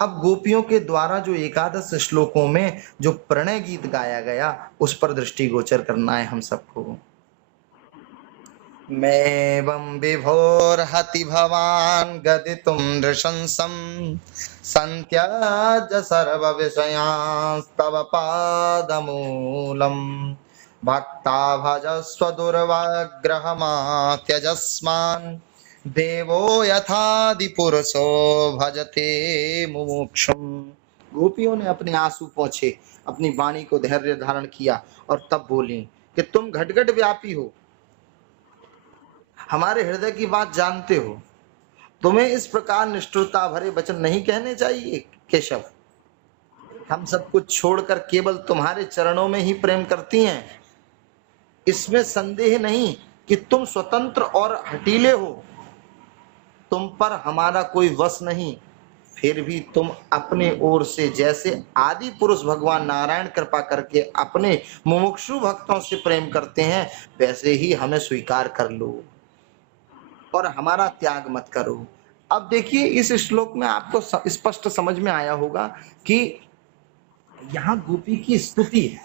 अब गोपियों के द्वारा जो एकादश श्लोकों में जो प्रणय गीत गाया गया उस पर दृष्टिगोचर करना है हम सबको। मैवं विभोर्हति भवान् गदितुं नृशंसं सन्त्याज सर्वविषयांस्तव पादमूलम् भक्ता भजस्व दुर्वाग्रहमा त्यजस्मान् देवो यथादिपुरुषो भजते मुमुक्षुम्। गोपियों ने अपने आंसू पोंछे, अपनी वाणी को धैर्य धारण किया और तब बोली कि तुम घट-घट व्यापी हो, हमारे हृदय की बात जानते हो, तुम्हें इस प्रकार निष्ठुरता भरे वचन नहीं कहने चाहिए केशव। हम सब कुछ छोड़कर केवल तुम्हारे चरणों में ही प्रेम करती हैं, इसमें संदेह नहीं कि तुम स्वतंत्र और हठीले हो, तुम पर हमारा कोई वश नहीं, फिर भी तुम अपने ओर से जैसे आदि पुरुष भगवान नारायण कृपा करके अपने मुमुक्षु भक्तों से प्रेम करते हैं वैसे ही हमें स्वीकार कर लो और हमारा त्याग मत करो। अब देखिए इस श्लोक में आपको स्पष्ट समझ में आया होगा कि यहाँ गोपी की स्तुति है,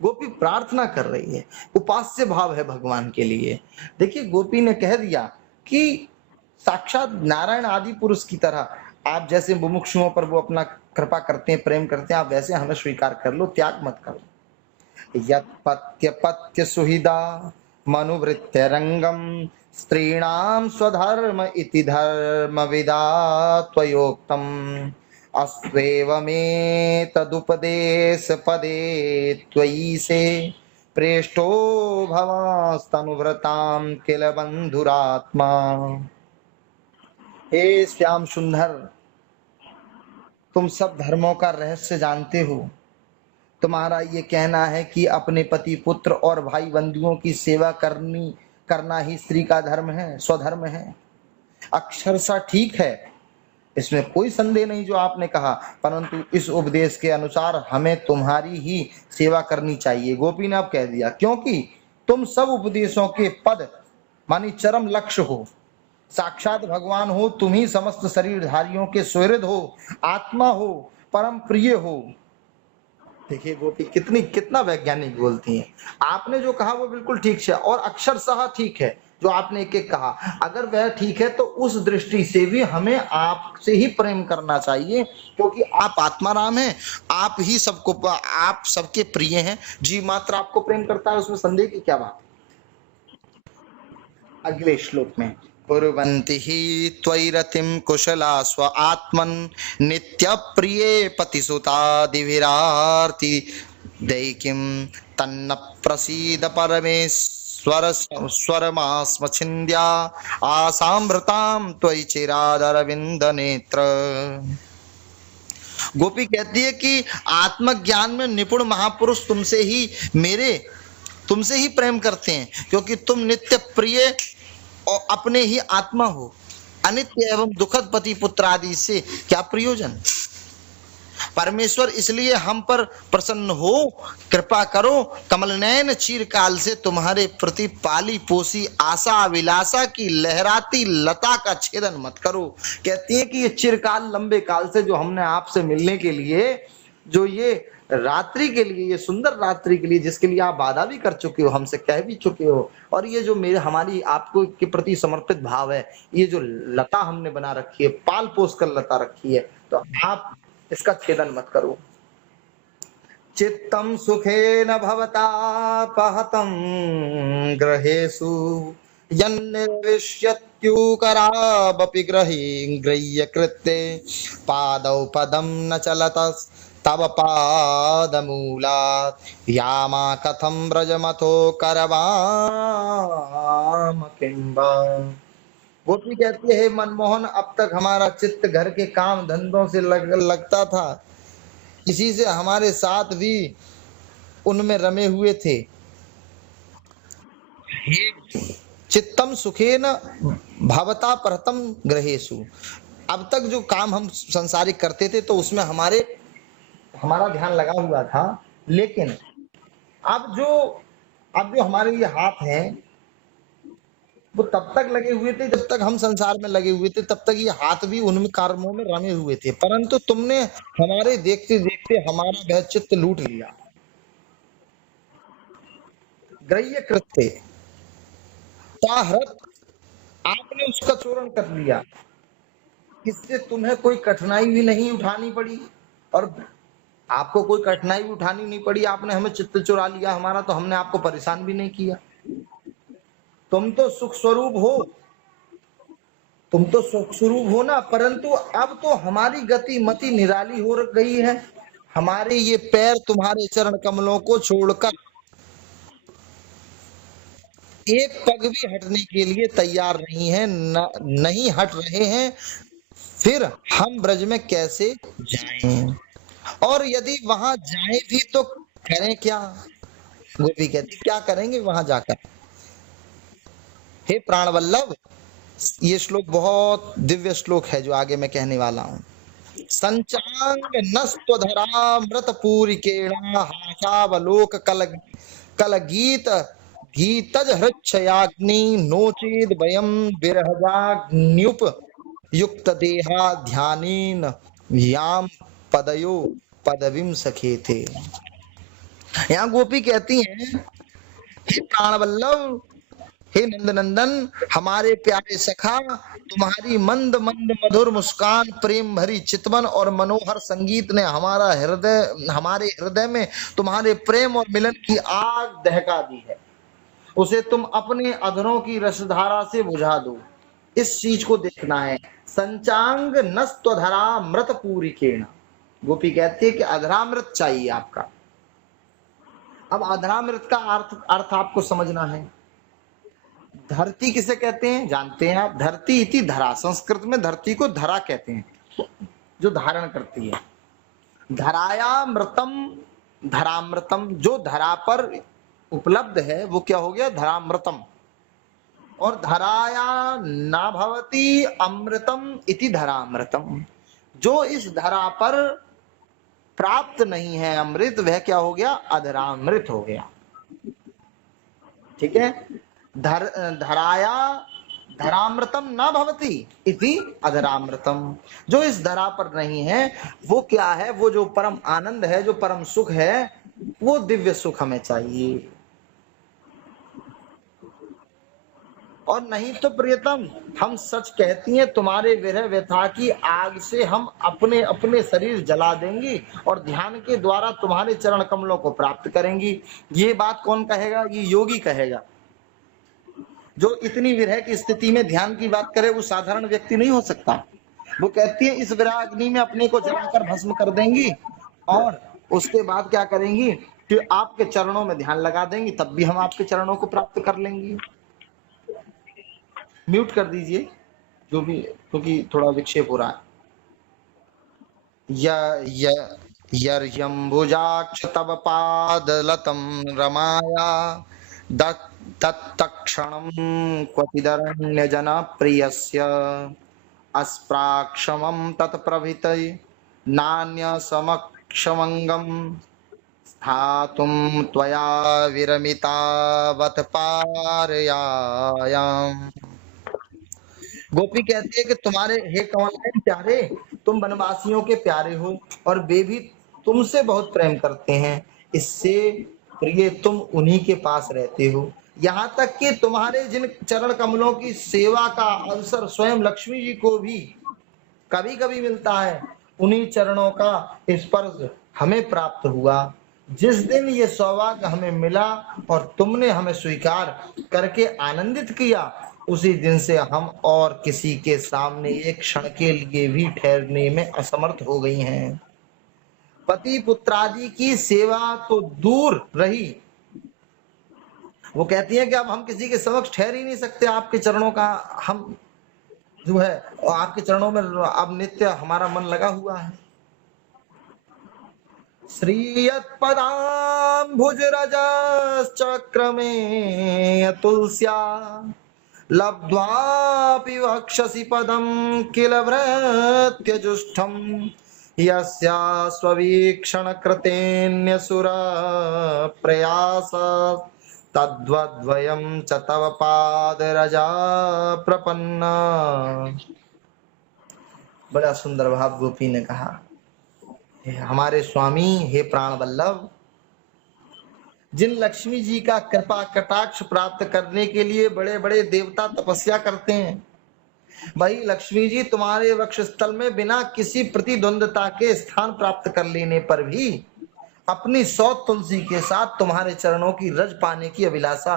गोपी प्रार्थना कर रही है, उपास्य भाव है भगवान के लिए। देखिए गोपी ने कह दिया कि साक्षात नारायण आदि पुरुष की तरह आप जैसे मुमुक्षुओं पर वो अपना कृपा करते हैं, प्रेम करते हैं, आप वैसे हमें स्वीकार कर लो, त्याग मत करो। यत्पत्य पत्य सुहृदा मनुवृत्य रंगम स्त्रीणां स्वधर्म इति धर्मविदा त्वयोक्तम् अस्त्वेवमेतदुपदेश पदे त्वयि से प्रेष्ठो भवास्तनुव्रतां किल बंधुरात्मा। हे श्याम सुंदर, तुम सब धर्मों का रहस्य जानते हो, तुम्हारा ये कहना है कि अपने पति पुत्र और भाई बंधुओं की सेवा करना ही स्त्री का धर्म है, स्वधर्म है, अक्षरशः ठीक है, इसमें कोई संदेह नहीं जो आपने कहा, परंतु इस उपदेश के अनुसार हमें तुम्हारी ही सेवा करनी चाहिए। गोपी ने अब कह दिया क्योंकि तुम सब उपदेशों के पद मानी चरम लक्ष्य हो, साक्षात भगवान हो, तुम ही समस्त शरीरधारियों के सुहृद हो, आत्मा हो, परम प्रिय हो। देखिए गोपी कितना वैज्ञानिक बोलती हैं। आपने जो कहा वो बिल्कुल ठीक है और अक्षरशः ठीक है जो आपने एक एक कहा, अगर वह ठीक है तो उस दृष्टि से भी हमें आपसे ही प्रेम करना चाहिए क्योंकि आप आत्माराम हैं, आप ही सबको, आप सबके प्रिय हैं, जीव मात्र आपको प्रेम करता है, उसमें संदेह की क्या बात। अगले श्लोक में कुर्वन्ति हि त्वयि रतिं कुशला स्व आत्मन् नित्य प्रिये पतिसुतादिविरार्ति दैकिं तन्न प्रसीद परमेश्वर स्वरमास्मछिन्द्या आसाम्भृतां त्वयि चिरादरविन्द नेत्र। गोपी कहती है कि आत्मज्ञान में निपुण महापुरुष तुमसे ही प्रेम करते हैं क्योंकि तुम नित्य प्रिय और अपने ही आत्मा हो, अनित्य एवं दुखद पति पुत्र आदि से क्या प्रयोजन। परमेश्वर इसलिए हम पर प्रसन्न हो, कृपा करो, कमल नयन चिरकाल से तुम्हारे प्रति पाली पोसी आशा अभिलाषा की लहराती लता का छेदन मत करो। कहती है कि ये चिरकाल लंबे काल से जो हमने आपसे मिलने के लिए, जो ये रात्रि के लिए, ये सुंदर रात्रि के लिए जिसके लिए आप वादा भी कर चुके हो, हमसे कह भी चुके हो, और ये जो हमारी आपको के प्रति समर्पित भाव है, ये जो लता हमने बना रखी है, पाल पोस कर लता रखी है, तो आप इसका छेदन मत करो। चित्तम सुखेन भवतापहतं ग्रहेषु यन्निर्विश्यत्युकरावपि गृह्य कृत्ते पादौ पदं न चलतस्तव पादमूलात् यामा कथं व्रजमथो करवाम किंबा। गोपी कहती है मनमोहन, अब तक हमारा चित्त घर के काम धंधों से लगता था, इसी से हमारे साथ भी उनमें रमे हुए थे। चित्तम सुखेन भवता परतम ग्रहेषु, अब तक जो काम हम संसारिक करते थे तो उसमें हमारा ध्यान लगा हुआ था, लेकिन अब जो हमारे ये हाथ हैं वो तब तक लगे हुए थे जब तक हम संसार में लगे हुए थे, तब तक ये हाथ भी उनमें कर्मों में रमे हुए थे, परंतु तुमने हमारे देखते देखते हमारा वह चित्त लूट लिया। ग्रह्य कृत्य ताहरत, आपने उसका चोरण कर लिया। इससे तुम्हें कोई कठिनाई भी नहीं उठानी पड़ी, और आपको कोई कठिनाई भी उठानी नहीं पड़ी। आपने हमें चित्त चुरा लिया हमारा, तो हमने आपको परेशान भी नहीं किया। तुम तो सुख स्वरूप हो, तुम तो सुख स्वरूप हो ना, परंतु अब तो हमारी गति मति निराली हो गई है। हमारे ये पैर तुम्हारे चरण कमलों को छोड़कर एक पग भी हटने के लिए तैयार नहीं है, नहीं हट रहे हैं। फिर हम ब्रज में कैसे जाएं, और यदि वहां जाएं भी तो करें क्या? गोपी कहती क्या करेंगे वहां जाकर? हे प्राण वल्लभ, ये श्लोक बहुत दिव्य श्लोक है जो आगे मैं कहने वाला हूं। संचांग नस्त्वधरा पूरिकेण हासावलोक कल कल गीत गीतज हृच्छयाग्नि नोचेद वयम विरहजाग्न्युप युक्त देहा ध्यानीन याम पदयो पदविम सखे थे। यहाँ गोपी कहती हैं, हे प्राणवल्लभ, हे नंदनंदन, हमारे प्यारे सखा, तुम्हारी मंद मंद मधुर मुस्कान, प्रेम भरी चितवन और मनोहर संगीत ने हमारे हृदय में तुम्हारे प्रेम और मिलन की आग दहका दी है। उसे तुम अपने अधरों की रसधारा से बुझा दो। इस चीज को देखना है। संचांग नस्त्वधरा मृत पूरिकेण, गोपी कहती है कि अधरामृत चाहिए आपका। अब अधरामृत का अर्थ आपको समझना है। धरती किसे कहते हैं जानते हैं आप? धरती इति धरा, संस्कृत में धरती को धरा कहते हैं, जो धारण करती है। धरायामृतम, धरामृतम, जो धरा पर उपलब्ध है वो क्या हो गया? धरामृतम। और धराया ना भवती अमृतम इति धरामृतम, जो इस धरा पर प्राप्त नहीं है अमृत, वह क्या हो गया? अधरामृत हो गया। ठीक है, धराया धरामृतम न भवती इति अधरामृतम, जो इस धरा पर नहीं है वो क्या है? वो जो परम आनंद है, जो परम सुख है, वो दिव्य सुख हमें चाहिए। और नहीं तो प्रियतम, हम सच कहती हैं, तुम्हारे विरह व्यथा की आग से हम अपने अपने शरीर जला देंगी और ध्यान के द्वारा तुम्हारे चरण कमलों को प्राप्त करेंगी। ये बात कौन कहेगा? ये योगी कहेगा। जो इतनी विरह की स्थिति में ध्यान की बात करे वो साधारण व्यक्ति नहीं हो सकता। वो कहती है इस विरह अग्नि में अपने को जलाकर भस्म कर देंगी और उसके बाद क्या करेंगी कि आपके चरणों में ध्यान लगा देंगी, तब भी हम आपके चरणों को प्राप्त कर लेंगी। म्यूट कर दीजिए जो भी, क्योंकि थोड़ा विक्षेप हो रहा है। यर्यम्बुजाक्ष तव पादलतं रमाया तत्तक्षणं क्वचिदरण्यजनप्रियस्य अस्प्राक्षमं तत्प्रभृतै नान्यसमक्षमङ्गं स्थातुं त्वया विरमितावत पारयायाम्। गोपी कहती है कि तुम्हारे, हे कमल प्यारे, तुम वनवासियों के प्यारे हो और वे भी तुमसे बहुत प्रेम करते हैं। इससे प्रिय तुम उन्हीं के पास रहते हो। यहाँ तक कि तुम्हारे जिन चरण कमलों की सेवा का अवसर स्वयं लक्ष्मी जी को भी कभी कभी मिलता है, उन्हीं चरणों का स्पर्श हमें प्राप्त हुआ। जिस दिन ये सौभाग्य हमें मिला और तुमने हमें स्वीकार करके आनंदित किया, उसी दिन से हम और किसी के सामने एक क्षण के लिए भी ठहरने में असमर्थ हो गई हैं। पति पुत्रादि की सेवा तो दूर रही, वो कहती है कि अब हम किसी के समक्ष ठहर ही नहीं सकते। आपके चरणों का हम जो है, आपके चरणों में अब नित्य हमारा मन लगा हुआ है। श्रीयत्पदाम्भुजरजश्चक्रमे तुलस्या लब्ध्वापि वक्षसि पदं किल भृत्यजुष्टं यस्या स्ववीक्षण कृतेन्यसुर प्रयास तद्वद्वयं च तव पादरजा प्रपन्ना। बड़ा सुंदर भाव गोपी ने कहा, हमारे स्वामी, हे प्राण वल्लभ, जिन लक्ष्मी जी का कृपा कटाक्ष प्राप्त करने के लिए बड़े बड़े देवता तपस्या करते हैं, वही लक्ष्मी जी तुम्हारे वक्ष स्थल में बिना किसी प्रतिद्वंदता के स्थान प्राप्त कर लेने पर भी अपनी 100 तुलसी के साथ तुम्हारे चरणों की रज पाने की अभिलाषा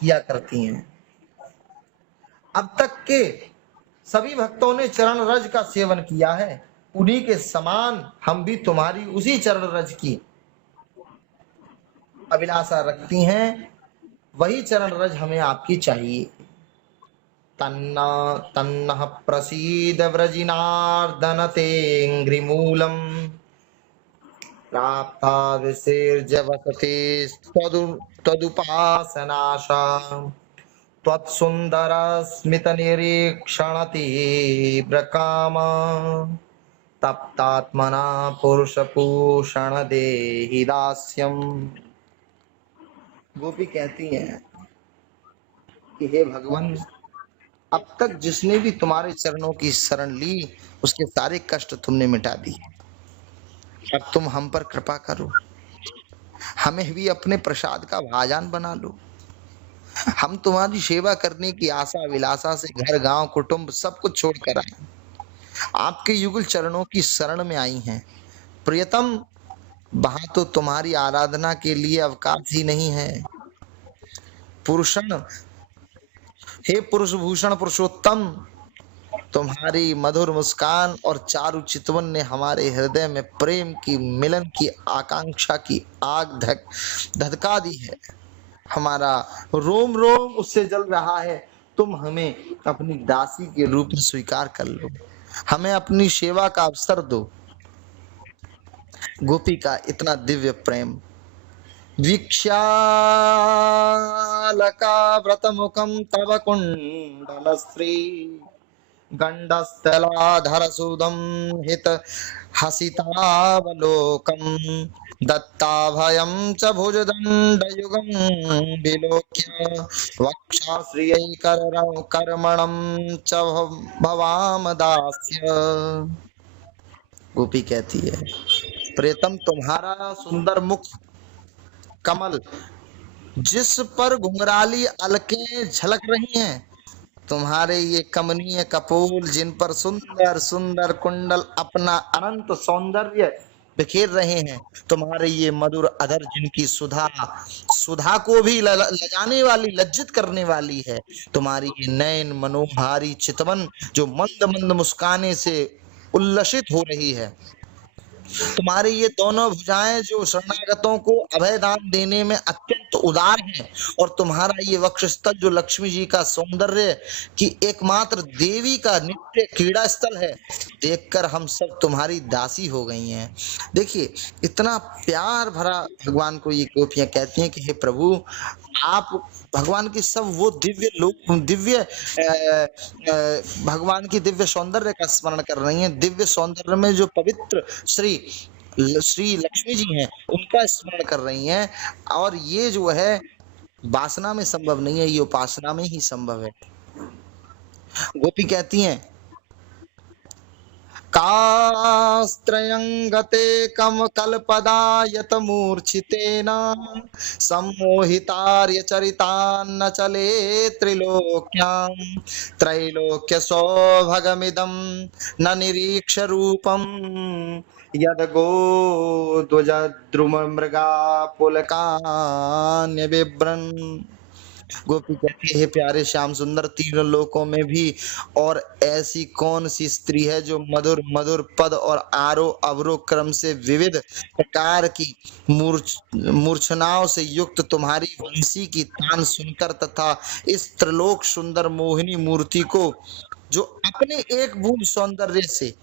किया करती हैं। अब तक के सभी भक्तों ने चरण रज का सेवन किया है, उन्हीं के समान हम भी तुम्हारी उसी चरण रज की अभिलाषा रखती हैं, वही चरण रज हमें आपकी चाहिए। तन्ना तन्नः प्रसीद व्रजिनार्दन तेऽङ्घ्रिमूलम् प्राप्ता विसृज्य वसते त्वदुपासनाशा त्वत्सुन्दरस्मितनिरीक्षण तीव्रकामा तप्तात्मना पुरुषपूषण देहि दास्यम्। गोपी कहती हैं कि हे भगवान, अब तक जिसने भी तुम्हारे चरणों की शरण ली उसके सारे कष्ट तुमने मिटा दिए। अब तुम हम पर कृपा करो, हमें भी अपने प्रसाद का भाजन बना लो। हम तुम्हारी सेवा करने की आशा विलासा से घर गांव कुटुंब सब कुछ छोड़कर आए, आपके युगल चरणों की शरण में आई हैं। प्रियतम, वहां तो तुम्हारी आराधना के लिए अवकाश ही नहीं है। पुरुषण, हे पुरुष भूषण पुरुषोत्तम, तुम्हारी मधुर मुस्कान और चारु चितवन ने हमारे हृदय में प्रेम की मिलन की आकांक्षा की आग धधका दी है। हमारा रोम रोम उससे जल रहा है। तुम हमें अपनी दासी के रूप में स्वीकार कर लो, हमें अपनी सेवा का अवसर दो। गोपी का इतना दिव्य प्रेम। वीक्ष्यालका व्रतमुखं तव कुण्डलस्त्री गण्डस्थलाधरसुदं हित हसितावलोकं दत्ताभयं च भुजदण्डयुगं विलोक्य वक्षाश्रियैकर्मणं च भवाम दास्य। गोपी कहती है, प्रियतम, तुम्हारा सुंदर मुख कमल जिस पर घुंघराली अलकें झलक रही हैं, तुम्हारे ये कमनीय कपोल जिन पर सुंदर सुंदर कुंडल अपना अनंत सौंदर्य बिखेर रहे हैं, तुम्हारे ये मधुर अधर जिनकी सुधा सुधा को भी लजाने वाली लज्जित करने वाली है, तुम्हारी ये नयन मनोहारी चितवन जो मंद मंद मुस्काने से उल्लसित हो रही है, तुम्हारी ये दोनों भुजाएं जो शरणागतों को अभय दान देने में अत्यंत उदार हैं, और तुम्हारा ये वक्षस्थल जो लक्ष्मी जी का सौंदर्य की एकमात्र देवी का नित्य क्रीड़ा स्थल है, देखकर हम सब तुम्हारी दासी हो गई हैं। देखिए, इतना प्यार भरा भगवान को ये गोपियां कहती हैं कि हे प्रभु, आप भगवान की सब वो दिव्य लोक दिव्य भगवान की दिव्य सौंदर्य का स्मरण कर रही हैं। दिव्य सौंदर्य में जो पवित्र श्री लक्ष्मी जी हैं उनका स्मरण कर रही हैं, और ये जो है वासना में संभव नहीं है, ये उपासना में ही संभव है। गोपी कहती हैं, कास्त्रयंगते कम कल्पदायत मूर्छितेन सम्मोहितार्य चरितान्न चले त्रिलोक्यां त्रैलोक्य सौभगमिदं न निरीक्ष रूपं यद गो ध्वज द्रुम मृगा पुलकान्य बिभ्रन। गोपी कहती है, प्यारे श्याम सुंदर, तीनों लोकों में भी और ऐसी कौन सी स्त्री है जो मधुर मधुर पद और आरोह अवरोह क्रम से विविध प्रकार की मूर्छनाओं से युक्त तुम्हारी वंशी की तान सुनकर तथा इस त्रिलोक सुंदर मोहिनी मूर्ति को जो अपने एक बूंद सौंदर्य से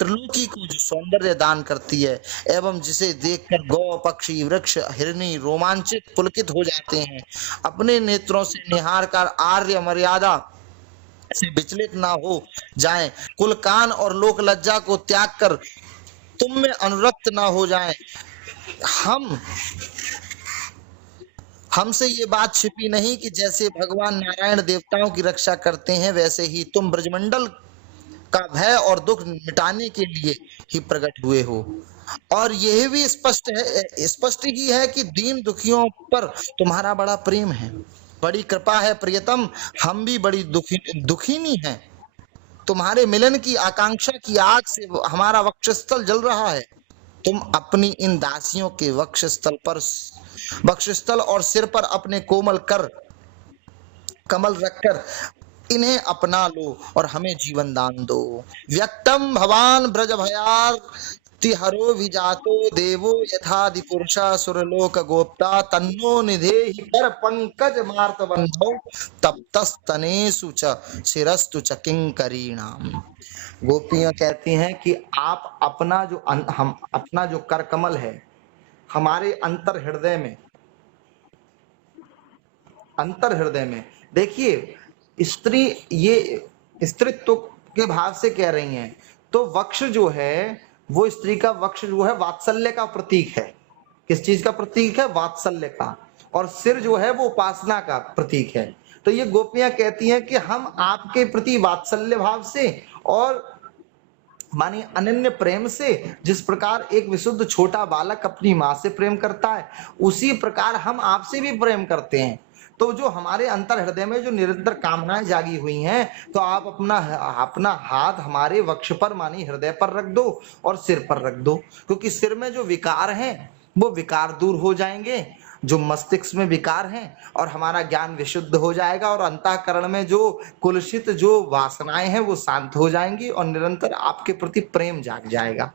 त्रिलोकी को जो सौंदर्य दान करती है, एवं जिसे देखकर गौ पक्षी वृक्ष हिरणी रोमांचित पुलकित हो जाते हैं, अपने नेत्रों से निहार कर आर्य मर्यादा से विचलित ना हो जाएं, कुल कान और लोक लज्जा को त्याग कर तुम में अनुरक्त ना हो जाएं, हम हमसे ये बात छिपी नहीं कि जैसे भगवान नारायण देवताओं की रक्षा करते हैं, वैसे ही तुम ब्रजमंडल का भय और दुख मिटाने के लिए ही प्रकट हुए हो। और यह भी स्पष्ट ही है कि दीन दुखियों पर तुम्हारा बड़ा प्रेम है, बड़ी कृपा है प्रियतम। हम भी बड़ी दुखीनी हैं। तुम्हारे मिलन की आकांक्षा की आग से हमारा वक्षस्थल जल रहा है। तुम अपनी इन दासियों के वक्षस्थल और सिर पर अपने कोमल कर कमल रखकर इन्हें अपना लो और हमें जीवन दान दो। व्यक्तम भवान ब्रज भयार तिहरो विजातो देवो यथादि पुरुषा सुरलोक गोप्ता तन्नो निधेहि कर पंकज मार्त बंधो तप्तस्तनेषु च शिरस्तु च किंकरीणाम। गोपियां कहती हैं कि आप हम अपना जो कर कमल है हमारे अंतर हृदय में देखिए, स्त्री ये स्त्रीत्व के भाव से कह रही हैं। तो वक्ष जो है वो स्त्री का वक्ष जो है वात्सल्य का प्रतीक है। किस चीज का प्रतीक है? वात्सल्य का। और सिर जो है वो उपासना का प्रतीक है। तो ये गोपियां कहती हैं कि हम आपके प्रति वात्सल्य भाव से और मानी अनन्य प्रेम से, जिस प्रकार एक विशुद्ध छोटा बालक अपनी माँ से प्रेम करता है, उसी प्रकार हम आपसे भी प्रेम करते हैं। तो जो हमारे अंतर हृदय में जो निरंतर कामनाएं जागी हुई हैं, तो आप अपना हाथ हमारे वक्ष पर मानी हृदय पर रख दो और सिर पर रख दो, क्योंकि सिर में जो विकार हैं वो विकार दूर हो जाएंगे, जो मस्तिष्क में विकार हैं, और हमारा ज्ञान विशुद्ध हो जाएगा और अंतःकरण में जो कुलसित जो वासनाएं हैं वो शांत हो जाएंगी और निरंतर आपके प्रति प्रेम जाग जाएगा।